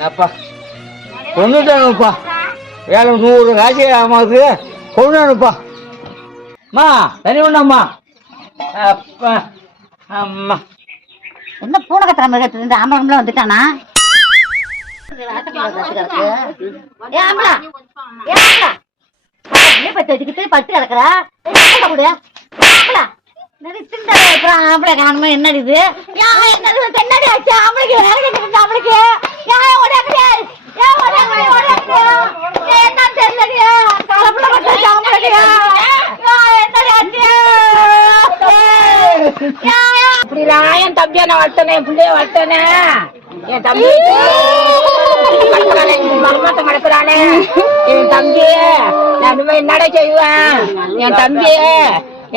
என்னப்பா கொண்டுட்டானுப்பா வேலை 100 காய்ச்சி ஆமாது கொண்டானுப்பா அம்மா தனி ஒண்ணாம்மா அப்பா அம்மா என்ன பூனை கத்துற மாதிரி கத்துட்டு ஆம்பளை வந்துட்டானா பத்து வச்சுக்கிட்டு பட்டு கிடக்குறா ஆம்பளை காணுமா என்னடி இது என்னடி ஆச்சு ஆம்பளைக்கு வேலை கட்டு ஆம்பளைக்கு என்ன தெரியல அப்படிலாம் என் தம்பியா நான் வளர்த்தனே என் பிள்ளைய வளர்த்தனே என் தம்பி மருமத்தை மடக்குறானே என் தம்பி அந்த மாதிரி என்னடா செய்வேன்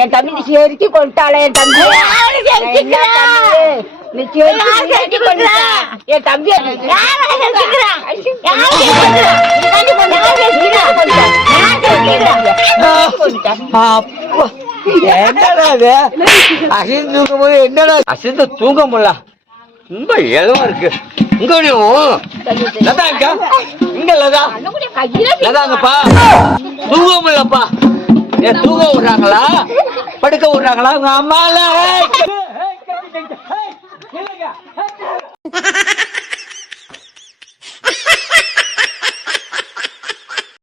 என் தம்பி செருக்கி கொண்டாளே என் தம்பி என் தம்பி அசிந்து தூங்கும் போது என்னடா அசிந்து தூங்க முடியல ரொம்ப எதமா இருக்கு இங்க லதா இருக்கா இங்க லதாங்கப்பா தூங்க முடியலப்பா ஏன் தூங்க விடுறாங்களா படுக்க விடுறாங்களா உங்க அம்மா